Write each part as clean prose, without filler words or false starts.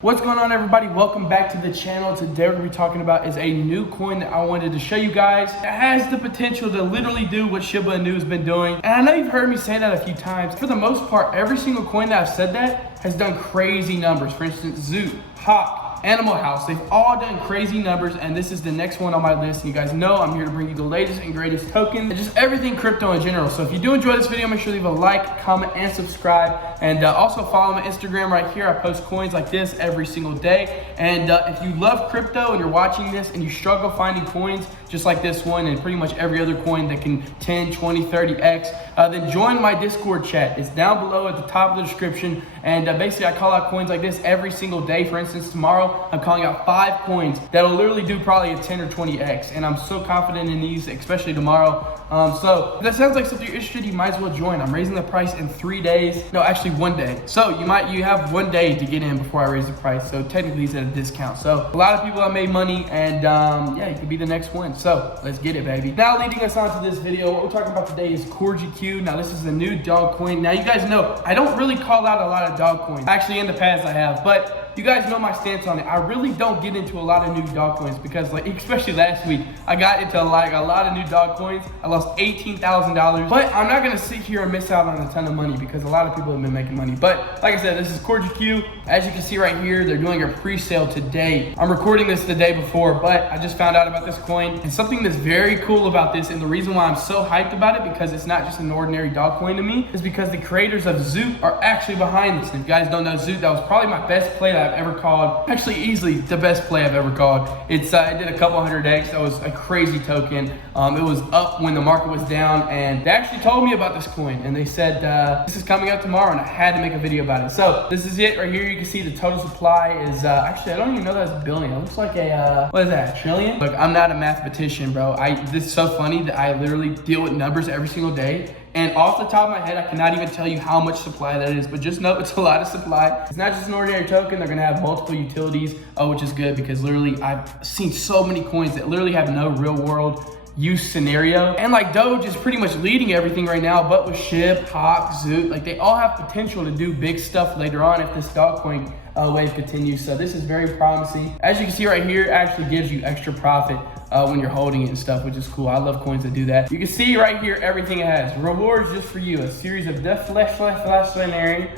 What's going on, everybody? Welcome back to the channel. Today what we're talking about is a new coin that I wanted to show you guys. It has the potential to literally do what Shiba Inu has been doing. And I know you've heard me say that a few times. For the most part, every single coin that I've said that has done crazy numbers. For instance, Zoot, Hawk, Animal House, they've all done crazy numbers, and this is the next one on my list. And you guys know I'm here to bring you the latest and greatest tokens and just everything crypto in general. So if you do enjoy this video, make sure to leave a like, comment, and subscribe. And also follow my Instagram right here. I post coins like this every single day. And if you love crypto and you're watching this and you struggle finding coins just like this one and pretty much every other coin that can 10, 20, 30x, then join my Discord chat. It's down below at the top of the description. And basically I call out coins like this every single day. For instance, tomorrow I'm calling out 5 coins that'll literally do probably a 10 or 20x. And I'm so confident in these, especially tomorrow. So if that sounds like something you're interested, you might as well join. I'm raising the price in 3 days. No, actually 1 day. So you have 1 day to get in before I raise the price. So technically it's at a discount. So a lot of people have made money, and yeah, you could be the next one. So let's get it, baby. Now leading us on to this video, what we're talking about today is CorgiQ. Now this is a new dog coin. Now you guys know I don't really call out a lot of dog coins. Actually in the past I have, but you guys know my stance on it. I really don't get into a lot of new dog coins because, like, especially last week, I got into like a lot of new dog coins. I lost $18,000, but I'm not gonna sit here and miss out on a ton of money because a lot of people have been making money. But like I said, this is CorgiQ. As you can see right here, they're doing a pre-sale today. I'm recording this the day before, but I just found out about this coin, and something that's very cool about this, and the reason why I'm so hyped about it, because it's not just an ordinary dog coin to me, is because the creators of Zoot are actually behind this. And if you guys don't know Zoot, that was probably my best play that I've ever called. Actually, easily the best play I've ever called. It's it did a couple 100x. That was a crazy token. It was up when the market was down, and they actually told me about this coin, and they said this is coming up tomorrow, and I had to make a video about it. So this is it right here. You can see the total supply is actually, I don't even know that's a billion. It looks like a what is that, a trillion? Look, I'm not a mathematician, bro. This is so funny that I literally deal with numbers every single day. And off the top of my head, I cannot even tell you how much supply that is, but just know it's a lot of supply. It's not just an ordinary token. They're gonna have multiple utilities, which is good because literally I've seen so many coins that literally have no real world use scenario. And like Doge is pretty much leading everything right now, but with Shib, Hawk, Zoot, like they all have potential to do big stuff later on if this dog coin wave continues. So this is very promising. As you can see right here, it actually gives you extra profit when you're holding it and stuff, which is cool. I love coins that do that. You can see right here everything it has. Rewards just for you. A series of deflationary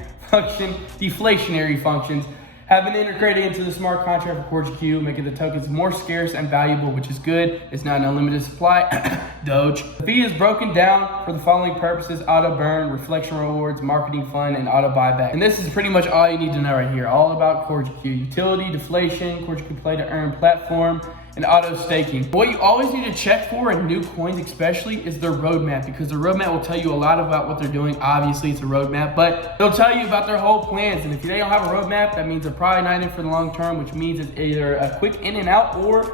functions have been integrated into the smart contract for CorgiQ, making the tokens more scarce and valuable, which is good. It's not an unlimited supply. Doge. The fee is broken down for the following purposes: auto burn, reflection rewards, marketing fund, and auto buyback. And this is pretty much all you need to know right here. All about CorgiQ. Utility, deflation, CorgiQ play to earn platform, and auto staking. What you always need to check for in new coins especially is their roadmap, because the roadmap will tell you a lot about what they're doing. Obviously it's a roadmap, but they'll tell you about their whole plans. And if they don't have a roadmap, that means they're probably not in for the long term, which means it's either a quick in and out or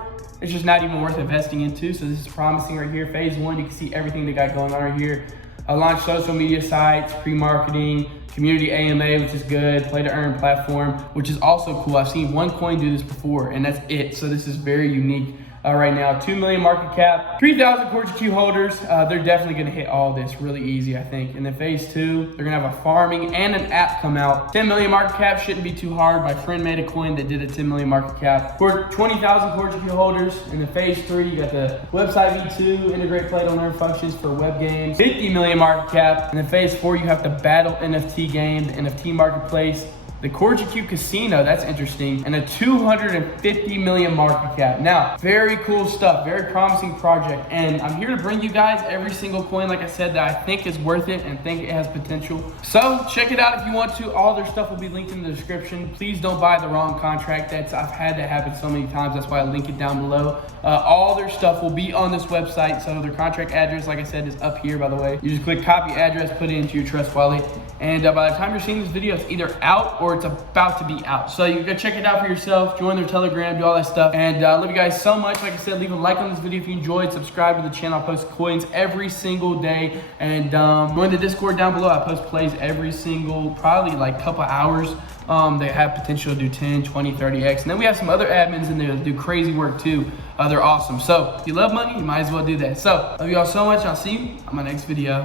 it's just not even worth investing into. So this is promising right here. Phase 1, you can see everything they got going on right here. Launch social media sites, pre-marketing, community AMA, which is good, play to earn platform, which is also cool. I've seen one coin do this before, and that's it. So this is very unique. Right now, 2 million market cap, 3,000 CorgiQ holders. They're definitely gonna hit all this really easy, I think. And then phase 2, they're gonna have a farming and an app come out. 10 million market cap shouldn't be too hard. My friend made a coin that did a 10 million market cap for 20,000 CorgiQ holders. And then phase 3, you got the website V2, integrate play to earn functions for web games, 50 million market cap. And then phase 4, you have the battle NFT game, the NFT marketplace, the CorgiQ Casino, that's interesting, and a 250 million market cap. Now, very cool stuff, very promising project, and I'm here to bring you guys every single coin, like I said, that I think is worth it and think it has potential. So check it out if you want to. All their stuff will be linked in the description. Please don't buy the wrong contract. I've had that happen so many times. That's why I link it down below. All their stuff will be on this website. So their contract address, like I said, is up here, by the way. You just click copy address, put it into your Trust wallet, and by the time you're seeing this video, it's either out or it's about to be out. So you can go check it out for yourself, join their Telegram, do all that stuff. And I love you guys so much. Like I said, leave a like on this video if you enjoyed, subscribe to the channel. I post coins every single day, and join the Discord down below. I post plays every single, probably like couple hours. They have potential to do 10, 20, 30x. And then we have some other admins in there that do crazy work too. They're awesome. So if you love money, you might as well do that. So love you all so much. I'll see you on my next video.